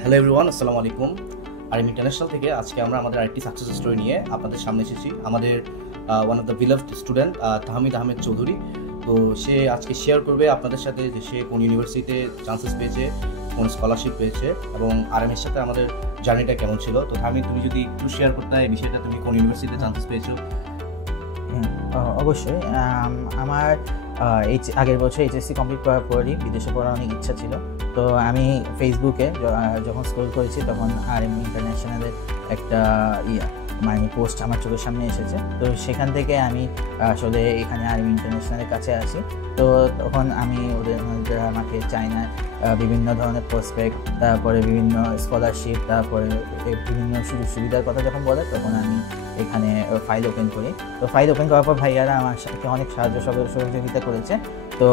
Hello everyone, আসসালামু আলাইকুম। RM international থেকে আজকে আমরা আমাদের আরেকটি সাকসেস স্টোরি নিয়ে আপনাদের সামনে এসেছি। আমাদের one of the beloved student Tahmid Ahmed Chowdhury. তো সে আজকে শেয়ার করবে আপনাদের সাথে যে সে কোন ইউনিভার্সিটিতে চান্সেস পেয়েছে, কোন স্কলারশিপ পেয়েছে এবং আরএমের সাথে আমাদের জার্নিটা কেমন ছিল। তো তাহমিদ, তুমি যদি একটু শেয়ার করতে এই বিষয়টা, তুমি কোন ইউনিভার্সিটিতে চান্সেস পেয়েছো? অবশ্যই আমার আগের বছর এইচএসসি কমপ্লিট করার পরই বিদেশে পড়ার অনেক ইচ্ছা ছিল। তো আমি ফেসবুকে যখন স্ক্রল করেছি তখন আরএম ইন্টারন্যাশনালের একটা মানে পোস্ট আমার চোখের সামনে এসেছে। তো সেখান থেকে আমি আসলে এখানে আরএম ইন্টারন্যাশনালের কাছে আসি। তো তখন আমি ওদের আমাকে চায়নায় বিভিন্ন ধরনের প্রসপেক্ট, তারপরে বিভিন্ন স্কলারশিপ, তারপরে বিভিন্ন সুযোগ সুবিধার কথা যখন বলে তখন আমি এখানে ফাইল ওপেন করি। তো ফাইল ওপেন করার পর ভাইয়ারা আমার সাথে অনেক সাহায্য সহযোগিতা করেছে। তো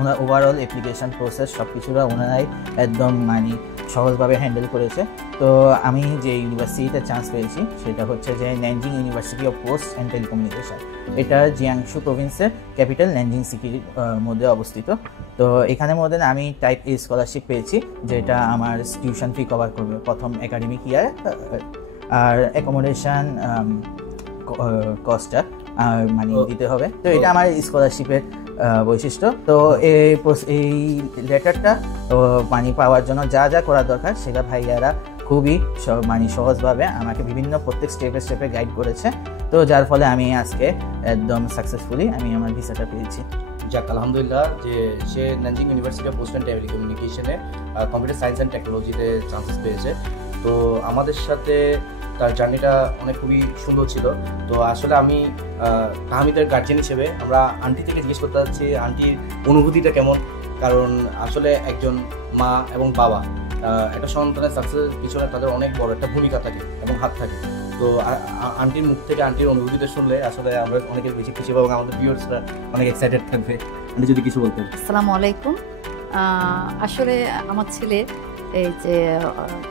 ওনার ওভারঅল অ্যাপ্লিকেশান প্রসেস সব কিছুটা ওনারাই একদম মানে সহজভাবে হ্যান্ডেল করেছে। তো আমি যে ইউনিভার্সিটিতে চান্স পেয়েছি সেটা হচ্ছে যে Nanjing university of post and telecommunication. এটা জিয়াংশু প্রভিন্সের ক্যাপিটাল ন্যানজিং সিটির মধ্যে অবস্থিত। তো এখানের মধ্যে আমি টাইপ এ স্কলারশিপ পেয়েছি, যেটা আমার টিউশন ফি কভার করবে প্রথম একাডেমিক ইয়ার, আর অ্যাকোমোডেশন কস্টটা মানে দিতে হবে। তো এটা আমার স্কলারশিপের বৈশিষ্ট্য। তো এই লেটারটা মানে পাওয়ার জন্য যা যা করা দরকার সেটা ভাইয়ারা খুবই মানে সহজভাবে আমাকে বিভিন্ন প্রত্যেক স্টেপে গাইড করেছে। তো যার ফলে আমি আজকে একদম সাকসেসফুলি আমি আমার ভিসাটা পেয়েছি। যাক, আলহামদুলিল্লাহ যে সে Nanjing university of post and টেলিকমিউনিকেশনে কম্পিউটার সায়েন্স অ্যান্ড টেকনোলজিতে চান্সেস পেয়েছে। তো আমাদের সাথে তার জার্নিটা খুবই সুন্দর ছিল। তো আসলে আমি তাহমিদের গার্জিয়ান হিসেবে আমরা আন্টি থেকে জিজ্ঞেস করতে চাচ্ছি আন্টির অনুভূতিটা কেমন, কারণ আসলে একজন মা এবং বাবা একটা সন্তানের সাকসেসের পিছনে তাদের অনেক বড় একটা ভূমিকা থাকে এবং হাত থাকে। তো আন্টির মুখ থেকে আন্টির অনুভূতিটা শুনলে আসলে আমরা অনেকের বেশি খুশি এবং আমাদের ভিউয়ার্সরা অনেক এক্সাইটেড থাকবে। আন্টি যদি কিছু বলতেন। আসসালামু আলাইকুম। আসলে আমার ছেলে এই যে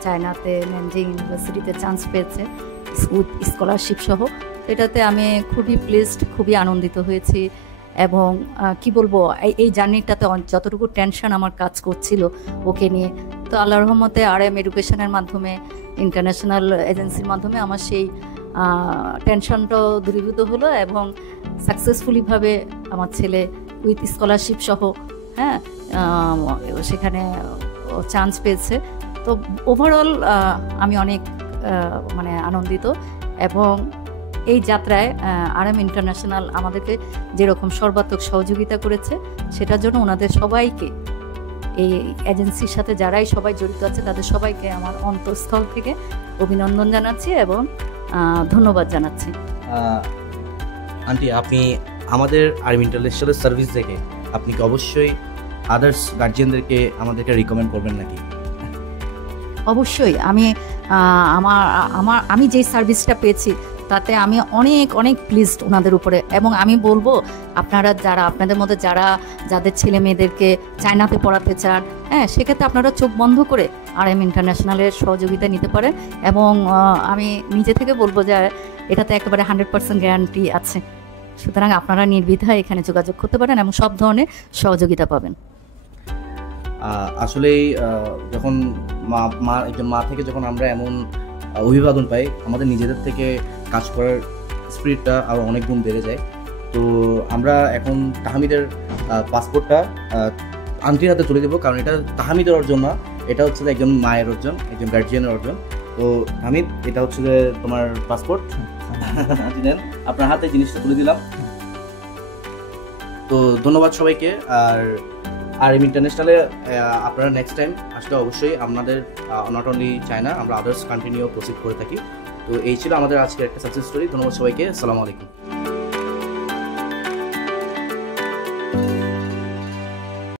চায়নাতে ন্যানজিং ইউনিভার্সিটিতে চান্স পেয়েছে স্কলারশিপ সহ, এটাতে আমি খুবই প্লেসড, খুবই আনন্দিত হয়েছি। এবং কি বলবো, এই জার্নিটাতে যতটুকু টেনশন আমার কাজ করছিল ওকে নিয়ে, তো আল্লাহর রহমতে আরএম এডুকেশনের মাধ্যমে, ইন্টারন্যাশনাল এজেন্সির মাধ্যমে আমার সেই টেনশনটাও দূরীভূত হলো এবং সাকসেসফুলিভাবে আমার ছেলে উইথ স্কলারশিপ সহ সেখানে চান্স পেয়েছে। তো ওভারঅল আমি অনেক মানে আনন্দিত। এবং এই যাত্রায় আরএম ইন্টারন্যাশনাল আমাদেরকে যেরকম সর্বাত্মক সহযোগিতা করেছে সেটার জন্য ওনাদের সবাইকে, এই এজেন্সির সাথে যারাই সবাই জড়িত আছে তাদের সবাইকে আমার অন্তঃস্থল থেকে অভিনন্দন জানাচ্ছি এবং ধন্যবাদ জানাচ্ছি। আন্টি, আপনি আমাদের আরএম ইন্টারন্যাশনাল সার্ভিস থেকে আপনি কি অবশ্যই আদার্স গার্জিয়ানদেরকে আমাদেরকে রিকমেন্ড করবেন নাকি? অবশ্যই। আমি যে সার্ভিসটা পেয়েছি তাতে আমি অনেক প্লিজড ওনাদের উপরে। এবং আমি বলবো আপনারা আপনাদের মধ্যে যাদের ছেলে মেয়েদেরকে চায়নাতে পড়াতে চান, সেক্ষেত্রে আপনারা চোখ বন্ধ করে আরএম ইন্টারন্যাশনালের সহযোগিতা নিতে পারেন। এবং আমি নিজে থেকে বলবো যে এটাতে একেবারে 100% গ্যারান্টি আছে। সুতরাং আপনারা নির্দ্বিধায় এখানে যোগাযোগ করতে পারেন এবং সব ধরনের সহযোগিতা পাবেন। আসলেই যখন একজন মা থেকে যখন আমরা এমন অভিবাদন পাই, আমাদের নিজেদের থেকে কাজ করার স্পিরিটটা আরও অনেক গুণ বেড়ে যায়। তো আমরা এখন তাহমিদের পাসপোর্টটা আন্টির হাতে তুলে দেবো, কারণ এটা তাহমিদের অর্জন না, এটা হচ্ছে একজন মায়ের অর্জন, একজন গার্জিয়ানের অর্জন। তো তাহমিদ, এটা হচ্ছে তোমার পাসপোর্ট, আপনার হাতে জিনিসটা তুলে দিলাম। তো ধন্যবাদ সবাইকে। আর আরএম ইন্টারন্যাশনালে আপনারা নেক্সট টাইম আসলে অবশ্যই আপনাদের নট অনলি চায়না, আমরা আদার্স কান্ট্রি নিয়েও প্রসিড করে থাকি। তো এই ছিল আমাদের আজকের একটা সাকসেস স্টোরি। ধন্যবাদ সবাইকে। আসসালামু আলাইকুম।